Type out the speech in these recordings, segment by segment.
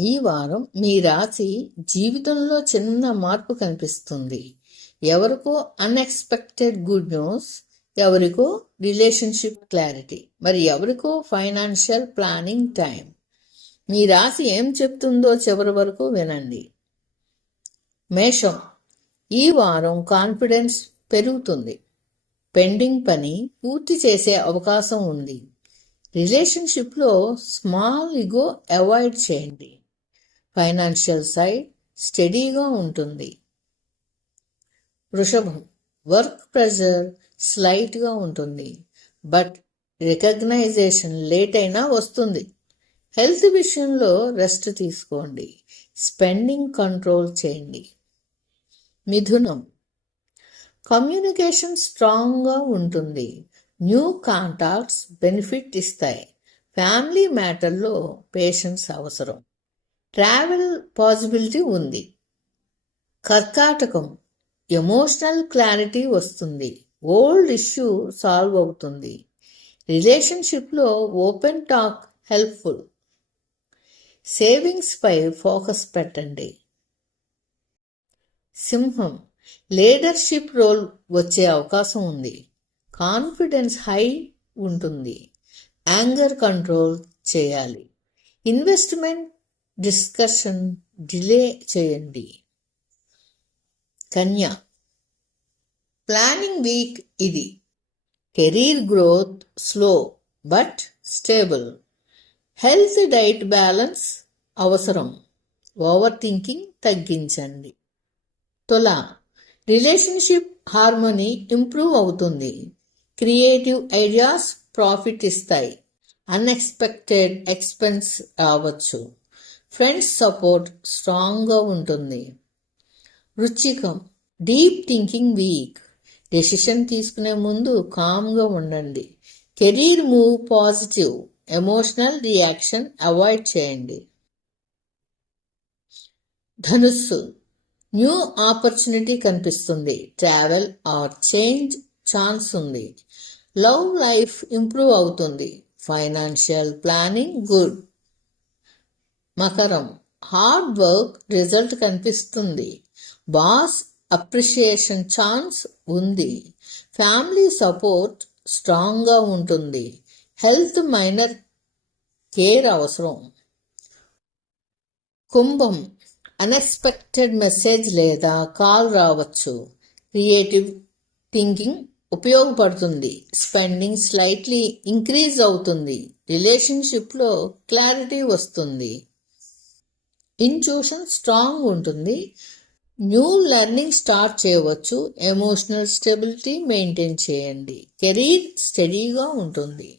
ఈ వారం మీ రాశి జీవితంలో చిన్న మార్పు కనిపిస్తుంది. ఎవరికో అన్ఎక్స్పెక్టెడ్ గుడ్ న్యూస్, ఎవరికో రిలేషన్షిప్ క్లారిటీ, మరి ఎవరికో ఫైనాన్షియల్ ప్లానింగ్ టైం. మీ రాశి ఏం చెప్తుందో చివరి వరకు వినండి. మేషం, ఈ వారం కాన్ఫిడెన్స్ పెరుగుతుంది. పెండింగ్ పని పూర్తి చేసే అవకాశం ఉంది. రిలేషన్షిప్లో స్మాల్ ఇగో అవాయిడ్ చేయండి. ఫైనాన్షియల్ సైడ్ స్టడీగా ఉంటుంది. వృషభం, వర్క్ ప్రెషర్ స్లైట్గా ఉంటుంది, బట్ రికగ్నైజేషన్ లేట్ అయినా వస్తుంది. హెల్త్ విషయంలో రెస్ట్ తీసుకోండి. స్పెండింగ్ కంట్రోల్ చేయండి. మిథునం, కమ్యూనికేషన్ స్ట్రాంగ్గా ఉంటుంది. న్యూ కాంటాక్ట్స్ బెనిఫిట్ ఇస్తాయి. ఫ్యామిలీ మ్యాటర్లో పేషెన్స్ అవసరం. ట్రావెల్ పాసిబిలిటీ ఉంది. కర్కాటకం, ఎమోషనల్ క్లారిటీ వస్తుంది. ఓల్డ్ ఇష్యూ సాల్వ్ అవుతుంది. రిలేషన్షిప్లో ఓపెన్ టాక్ హెల్ప్ఫుల్. సేవింగ్స్పై ఫోకస్ పెట్టండి. సింహం, లీడర్షిప్ రోల్ వచ్చే అవకాశం ఉంది. కాన్ఫిడెన్స్ హై ఉంటుంది. యాంగర్ కంట్రోల్ చేయాలి. ఇన్వెస్ట్మెంట్ డిస్కషన్ డిలే చేయండి. కన్య, ప్లానింగ్ వీక్ ఇది. Career growth slow but stable. Health diet balance అవసరం. ఓవర్ థింకింగ్ తగ్గించండి. తుల, రిలేషన్షిప్ హార్మోనీ ఇంప్రూవ్ అవుతుంది. క్రియేటివ్ ఐడియాస్ ప్రాఫిట్ ఇస్తాయి. అన్ఎక్స్పెక్టెడ్ ఎక్స్పెన్స్ రావచ్చు. ఫ్రెండ్స్ సపోర్ట్ స్ట్రాంగ్గా ఉంటుంది. వృశ్చికం, డీప్ థింకింగ్ వీక్. డెసిషన్ తీసుకునే ముందు కామ్గా ఉండండి. Career move positive. Emotional reaction avoid చేయండి. ధనుస్సు, న్యూ ఆపర్చునిటీ కనిపిస్తుంది. ట్రావెల్ ఆర్ చేంజ్ ఛాన్స్ ఉంది. లవ్ లైఫ్ ఇంప్రూవ్ అవుతుంది. Financial planning good. మకరం, హార్డ్ వర్క్ రిజల్ట్ కనిపిస్తుంది. బాస్ అప్రిషియేషన్ ఛాన్స్ ఉంది. ఫ్యామిలీ సపోర్ట్ స్ట్రాంగ్గా ఉంటుంది. హెల్త్ మైనర్ కేర్ అవసరం. కుంభం, అన్ఎక్స్పెక్టెడ్ మెసేజ్ లేదా కాల్ రావచ్చు. క్రియేటివ్ థింకింగ్ ఉపయోగపడుతుంది. స్పెండింగ్ స్లైట్లీ ఇంక్రీజ్ అవుతుంది. రిలేషన్షిప్లో క్లారిటీ వస్తుంది. ఇంట్యూషన్ స్ట్రాంగ్ ఉంటుంది. న్యూ లెర్నింగ్ స్టార్ట్ చేయవచ్చు. ఎమోషనల్ స్టెబిలిటీ మెయింటైన్ చేయండి. కెరీర్ స్టడీగా ఉంటుంది.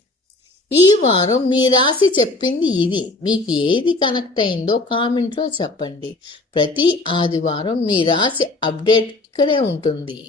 ఈ వారం మీ రాశి చెప్పింది ఇది. మీకు ఏది కనెక్ట్ అయిందో కామెంట్లో చెప్పండి. ప్రతి ఆదివారం మీ రాశి అప్డేట్ ఇక్కడే ఉంటుంది.